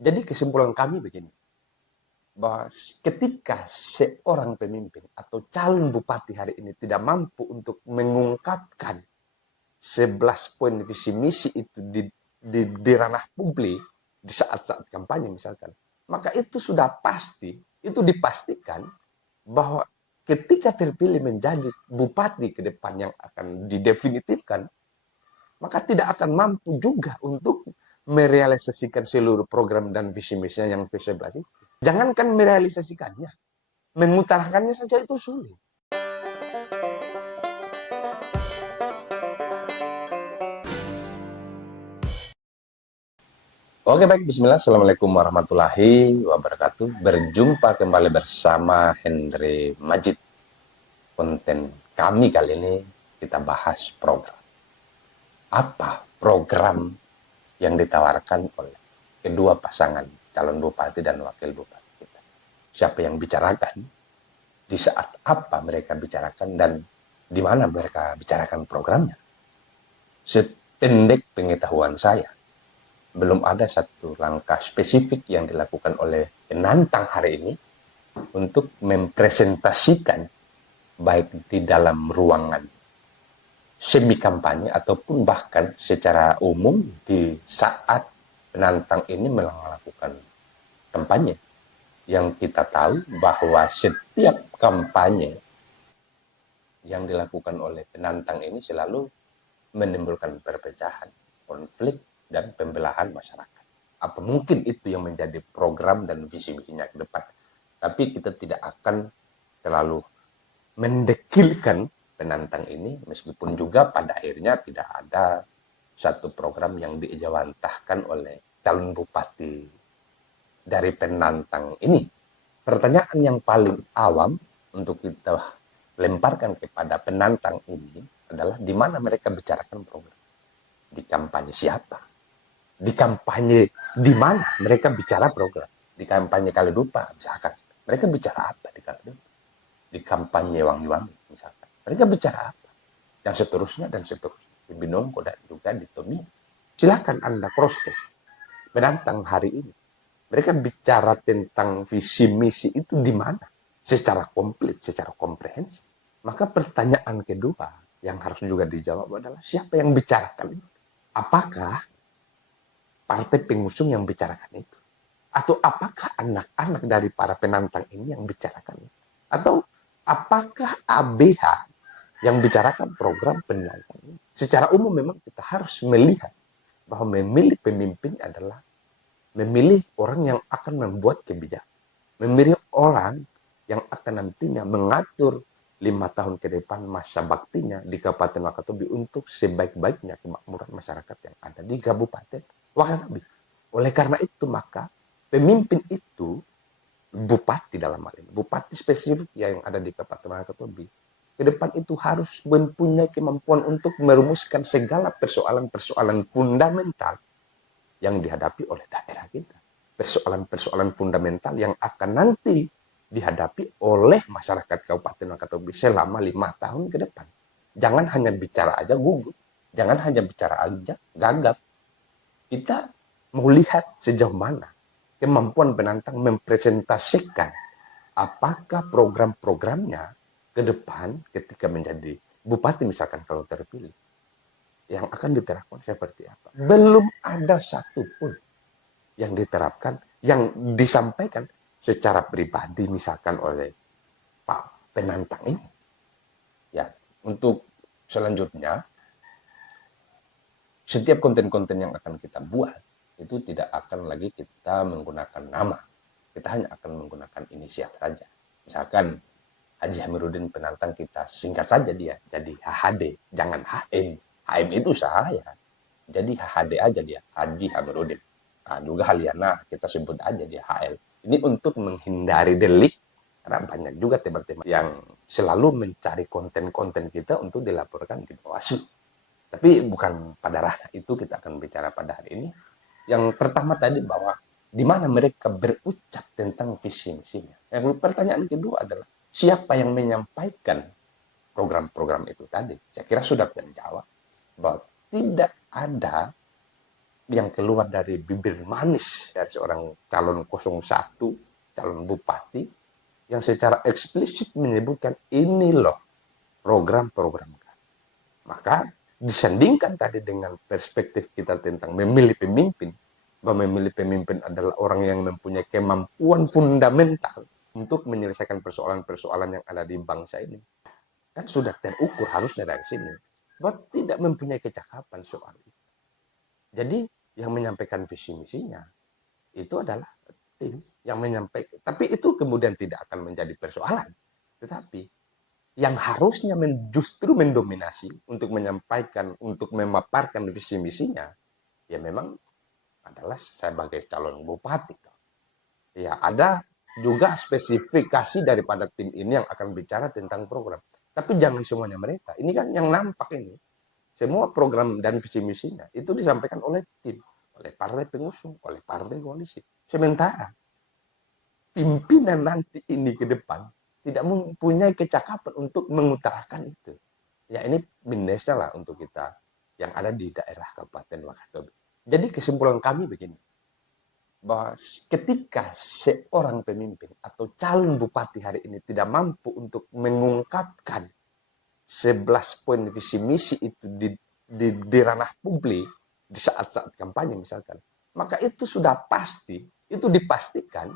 Jadi kesimpulan kami begini, bahwa ketika seorang pemimpin atau calon bupati hari ini tidak mampu untuk mengungkapkan 11 poin visi misi itu di ranah publik, di saat-saat kampanye misalkan, maka itu sudah pasti, itu dipastikan bahwa ketika terpilih menjadi bupati ke depan yang akan didefinitifkan, maka tidak akan mampu juga untuk merealisasikan seluruh program dan visi misinya yang ke-11 itu. Jangankan merealisasikannya, mengutarakannya saja itu sulit. Oke baik, bismillah, assalamualaikum warahmatullahi wabarakatuh. Berjumpa kembali bersama Henry Majid. Konten kami kali ini kita bahas program. Apa program yang ditawarkan oleh kedua pasangan calon bupati dan wakil bupati kita? Siapa yang bicarakan? Di saat apa mereka bicarakan dan di mana mereka bicarakan programnya? Sependek pengetahuan saya, belum ada satu langkah spesifik yang dilakukan oleh penantang hari ini untuk mempresentasikan baik di dalam ruangan semi kampanye ataupun bahkan secara umum di saat penantang ini melakukan kampanye. Yang kita tahu bahwa setiap kampanye yang dilakukan oleh penantang ini selalu menimbulkan perpecahan, konflik, dan pembelahan masyarakat. Apa mungkin itu yang menjadi program dan visi misinya ke depan? Tapi kita tidak akan terlalu mendekilkan penantang ini, meskipun juga pada akhirnya tidak ada satu program yang diejawantahkan oleh calon bupati dari penantang ini. Pertanyaan yang paling awam untuk kita lemparkan kepada penantang ini adalah di mana mereka bicarakan program. Di kampanye siapa? Di kampanye di mana mereka bicara program? Di kampanye Kaledupa misalkan. Mereka bicara apa di Kaledupa? Di kampanye Wangi-Wangi misalkan. Mereka bicara apa? Dan seterusnya dan seterusnya. Di Binongko dan juga di Tomia. Silakan Anda cross-check. Penantang hari ini. Mereka bicara tentang visi misi itu di mana? Secara komplit, secara komprehensif. Maka pertanyaan kedua yang harus juga dijawab adalah siapa yang bicarakan itu? Apakah partai pengusung yang bicarakan itu? Atau apakah anak-anak dari para penantang ini yang bicarakan itu? Atau apakah ABH yang bicarakan program penantang ini? Secara umum memang kita harus melihat bahwa memilih pemimpin adalah memilih orang yang akan membuat kebijakan. Memilih orang yang akan nantinya mengatur 5 tahun ke depan masa baktinya di Kabupaten Wakatobi untuk sebaik-baiknya kemakmuran masyarakat yang ada di Kabupaten Wakatobi. Oleh karena itu maka pemimpin itu bupati dalam hal ini, bupati spesifik yang ada di Kabupaten Wakatobi, ke depan itu harus mempunyai kemampuan untuk merumuskan segala persoalan-persoalan fundamental yang dihadapi oleh daerah kita. Persoalan-persoalan fundamental yang akan nanti dihadapi oleh masyarakat Kabupaten Wakatobi selama 5 tahun ke depan. Jangan hanya bicara aja gugup. Jangan hanya bicara aja gagap. Kita mau lihat sejauh mana kemampuan penantang mempresentasikan apakah program-programnya ke depan ketika menjadi bupati misalkan kalau terpilih yang akan diterapkan seperti apa. Belum ada satupun yang diterapkan, yang disampaikan secara pribadi misalkan oleh Pak penantang ini. Ya, untuk selanjutnya, setiap konten-konten yang akan kita buat, itu tidak akan lagi kita menggunakan nama. Kita hanya akan menggunakan inisial saja. Misalkan Haji Amiruddin penantang kita singkat saja dia, jadi HHD, jangan HM. HM itu saya. Jadi HHD aja dia, Haji Amiruddin. Nah, juga Haliana kita sebut aja dia HL. Ini untuk menghindari delik karena banyak juga teman-teman yang selalu mencari konten-konten kita untuk dilaporkan di Bawaslu. Tapi bukan pada ranah itu kita akan bicara pada hari ini. Yang pertama tadi bahwa di mana mereka berucap tentang visi misinya. Yang pertanyaan kedua adalah siapa yang menyampaikan program-program itu tadi. Saya kira sudah terjawab bahwa tidak ada yang keluar dari bibir manis dari seorang calon 01, calon bupati, yang secara eksplisit menyebutkan ini loh program-program. Maka disandingkan tadi dengan perspektif kita tentang memilih pemimpin, bahwa memilih pemimpin adalah orang yang mempunyai kemampuan fundamental untuk menyelesaikan persoalan-persoalan yang ada di bangsa ini. Kan sudah terukur harusnya dari sini. Bahwa tidak mempunyai kecakapan soal itu. Jadi yang menyampaikan visi misinya itu adalah tim yang menyampaikan. Tapi itu kemudian tidak akan menjadi persoalan. Tetapi yang harusnya justru mendominasi untuk menyampaikan, untuk memaparkan visi misinya, ya memang adalah sebagai calon bupati. Ya ada juga spesifikasi daripada tim ini yang akan bicara tentang program. Tapi jangan semuanya mereka. Ini kan yang nampak ini. Semua program dan visi misinya itu disampaikan oleh tim, oleh partai pengusung, oleh partai koalisi. Sementara pimpinan nanti ini ke depan tidak mempunyai kecakapan untuk mengutarakan itu. Ya ini minusnya lah untuk kita yang ada di daerah Kabupaten Wakatobi. Jadi kesimpulan kami begini, bahwa ketika seorang pemimpin atau calon bupati hari ini tidak mampu untuk mengungkapkan 11 poin visi misi itu di ranah publik di saat-saat kampanye misalkan, maka itu sudah pasti, itu dipastikan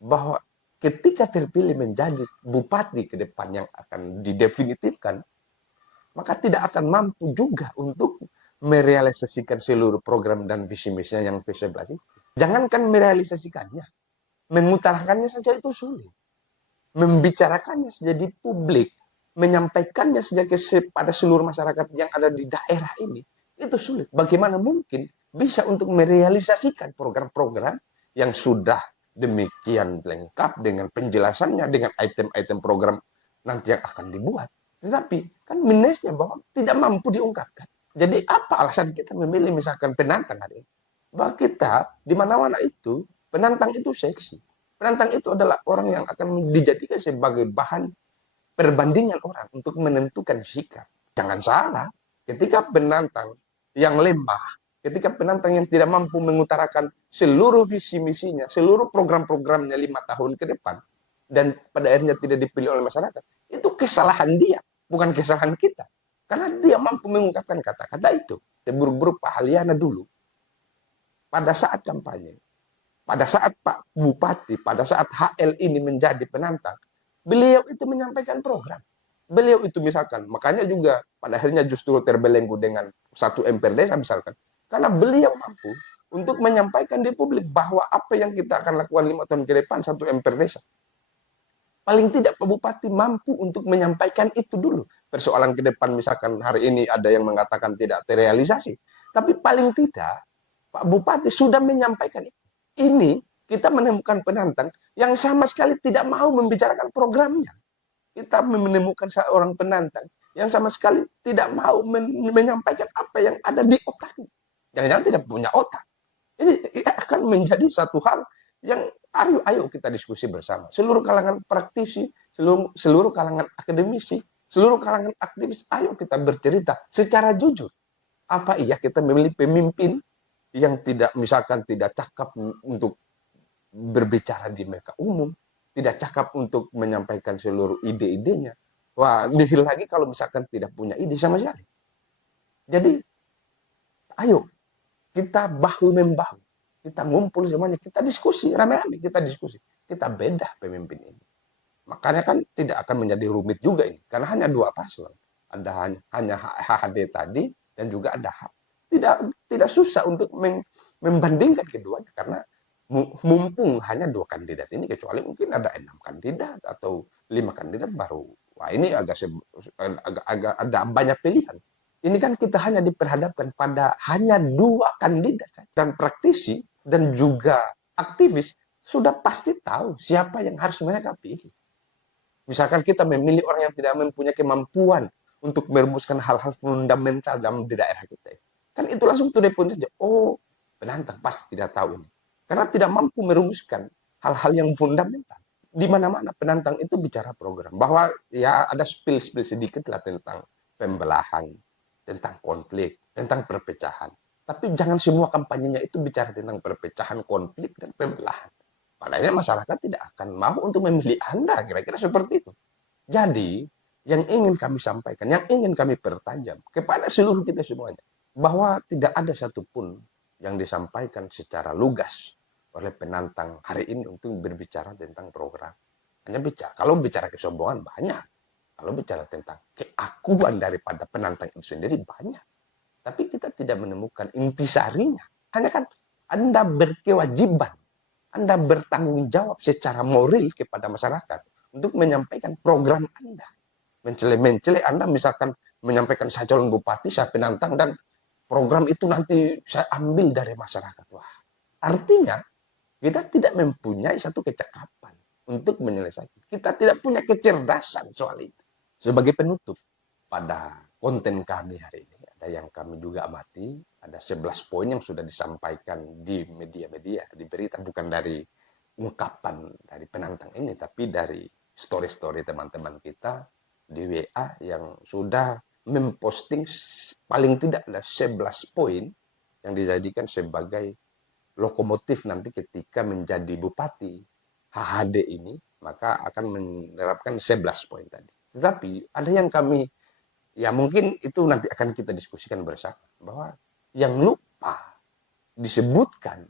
bahwa ketika terpilih menjadi bupati ke depan yang akan didefinitifkan, maka tidak akan mampu juga untuk merealisasikan seluruh program dan visi misinya yang ke-11 itu. Jangankan merealisasikannya, mengutarakannya saja itu sulit. Membicarakannya saja di publik, menyampaikannya saja pada seluruh masyarakat yang ada di daerah ini, itu sulit. Bagaimana mungkin bisa untuk merealisasikan program-program yang sudah demikian lengkap dengan penjelasannya, dengan item-item program nanti yang akan dibuat. Tetapi kan minusnya bahwa tidak mampu diungkapkan. Jadi apa alasan kita memilih misalkan penantang hari ini? Bahwa kita di mana-mana itu, penantang itu seksi. Penantang itu adalah orang yang akan dijadikan sebagai bahan perbandingan orang untuk menentukan sikap. Jangan salah, ketika penantang yang lemah, ketika penantang yang tidak mampu mengutarakan seluruh visi misinya, seluruh program-programnya 5 tahun ke depan, dan pada akhirnya tidak dipilih oleh masyarakat, itu kesalahan dia, bukan kesalahan kita. Karena dia mampu mengungkapkan kata-kata itu. Seburuk-buruk Pak Halyana dulu, pada saat kampanye, pada saat Pak Bupati, pada saat HL ini menjadi penantang, beliau itu menyampaikan program. Beliau itu misalkan, makanya juga pada akhirnya justru terbelenggu dengan satu MPR desa misalkan. Karena beliau mampu untuk menyampaikan di publik bahwa apa yang kita akan lakukan 5 tahun ke depan satu MPR desa. Paling tidak Pak Bupati mampu untuk menyampaikan itu dulu. Persoalan ke depan misalkan hari ini ada yang mengatakan tidak terrealisasi. Tapi paling tidak Pak Bupati sudah menyampaikan itu. Ini kita menemukan penantang yang sama sekali tidak mau membicarakan programnya. Kita menemukan seorang penantang yang sama sekali tidak mau menyampaikan apa yang ada di otaknya. Jangan-jangan tidak punya otak. Ini akan menjadi satu hal yang ayo kita diskusi bersama. Seluruh kalangan praktisi, seluruh kalangan akademisi, seluruh kalangan aktivis, ayo kita bercerita secara jujur. Apa iya kita memilih pemimpin yang tidak misalkan tidak cakap untuk berbicara di muka umum, tidak cakap untuk menyampaikan seluruh ide-idenya. Wah, nihil lagi kalau misalkan tidak punya ide sama sekali. Jadi, ayo kita bahu-membahu, kita ngumpul semuanya, kita diskusi, rame-rame kita diskusi. Kita beda pemimpin ini. Makanya kan tidak akan menjadi rumit juga ini, karena hanya 2 paslon. Ada hanya HHD tadi dan juga ada HAP. Tidak susah untuk membandingkan keduanya karena mumpung hanya 2 kandidat ini, kecuali mungkin ada 6 kandidat atau 5 kandidat baru. Wah ini agak ada banyak pilihan. Ini kan kita hanya diperhadapkan pada hanya 2 kandidat dan praktisi dan juga aktivis sudah pasti tahu siapa yang harus mereka pilih. Misalkan kita memilih orang yang tidak mempunyai kemampuan untuk merumuskan hal-hal fundamental di daerah kita. Kan itu langsung to the point saja. Oh, penantang pasti tidak tahu ini. Karena tidak mampu merumuskan hal-hal yang fundamental. Di mana-mana penantang itu bicara program. Bahwa ya ada spill sedikit lah tentang pembelahan, tentang konflik, tentang perpecahan. Tapi jangan semua kampanyenya itu bicara tentang perpecahan, konflik, dan pembelahan. Padahal masyarakat tidak akan mau untuk memilih Anda, kira-kira seperti itu. Jadi, yang ingin kami sampaikan, yang ingin kami pertajam kepada seluruh kita semuanya, bahwa tidak ada satupun yang disampaikan secara lugas oleh penantang hari ini untuk berbicara tentang program. Hanya bicara, kalau bicara kesombongan banyak. Kalau bicara tentang keakuan daripada penantang itu sendiri banyak. Tapi kita tidak menemukan intisarinya. Hanya kan Anda berkewajiban, Anda bertanggung jawab secara moral kepada masyarakat untuk menyampaikan program Anda. Mencele-mencele Anda misalkan menyampaikan saya calon bupati, saya penantang, dan program itu nanti saya ambil dari masyarakat. Wah, artinya kita tidak mempunyai satu kecakapan untuk menyelesaikan. Kita tidak punya kecerdasan soal itu. Sebagai penutup pada konten kami hari ini, ada yang kami juga amati, ada 11 poin yang sudah disampaikan di media-media, di berita, bukan dari ungkapan dari penantang ini, tapi dari story-story teman-teman kita di WA yang sudah memposting paling tidak ada 11 poin yang dijadikan sebagai lokomotif nanti ketika menjadi bupati HHD ini, maka akan menerapkan 11 poin tadi. Tetapi ada yang kami, ya mungkin itu nanti akan kita diskusikan bersama, bahwa yang lupa disebutkan,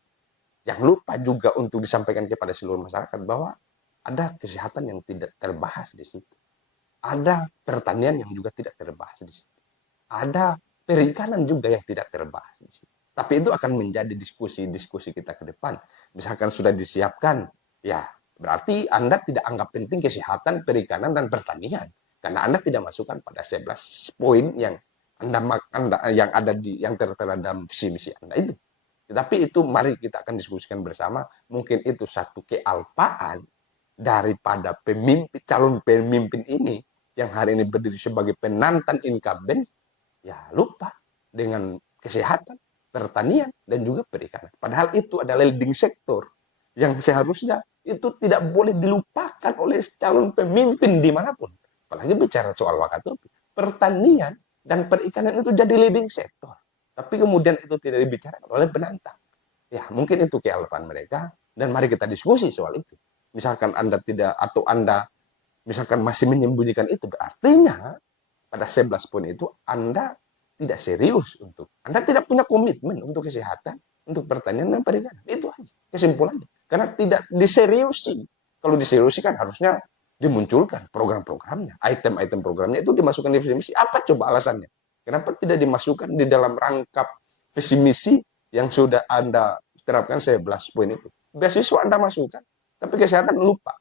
yang lupa juga untuk disampaikan kepada seluruh masyarakat, bahwa ada kesehatan yang tidak terbahas di situ. Ada pertanian yang juga tidak terbahas di situ. Ada perikanan juga yang tidak terbahas di situ. Tapi itu akan menjadi diskusi-diskusi kita ke depan. Misalkan sudah disiapkan, ya berarti Anda tidak anggap penting kesehatan, perikanan, dan pertanian. Karena Anda tidak masukkan pada 11 poin yang yang ada yang tertera dalam visi misi Anda itu. Tetapi itu mari kita akan diskusikan bersama. Mungkin itu satu kealpaan daripada pemimpin, calon pemimpin ini yang hari ini berdiri sebagai penantang incumbent, ya lupa dengan kesehatan, pertanian, dan juga perikanan. Padahal itu adalah leading sektor yang seharusnya itu tidak boleh dilupakan oleh calon pemimpin dimanapun. Apalagi bicara soal Wakatobi. Pertanian dan perikanan itu jadi leading sektor. Tapi kemudian itu tidak dibicarakan oleh penantang. Ya mungkin itu kealpaan mereka, dan mari kita diskusi soal itu. Misalkan Anda tidak, atau Anda misalkan masih menyembunyikan itu, artinya pada 11 poin itu Anda tidak serius untuk, Anda tidak punya komitmen untuk kesehatan, untuk pertanian dan perikanan. Itu aja kesimpulannya. Karena tidak diseriusi. Kalau diseriusi kan harusnya dimunculkan program-programnya, item-item programnya itu dimasukkan di visi misi. Apa coba alasannya? Kenapa tidak dimasukkan di dalam rangkap visi misi yang sudah Anda terapkan 11 poin itu? Beasiswa Anda masukkan, tapi kesehatan lupa.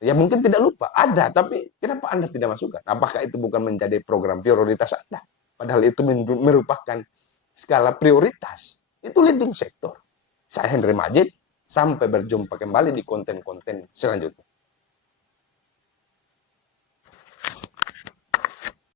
Ya mungkin tidak lupa, ada, tapi kenapa Anda tidak masukkan? Apakah itu bukan menjadi program prioritas Anda? Padahal itu merupakan skala prioritas. Itu leading sektor. Saya Henry Majid, sampai berjumpa kembali di konten-konten selanjutnya.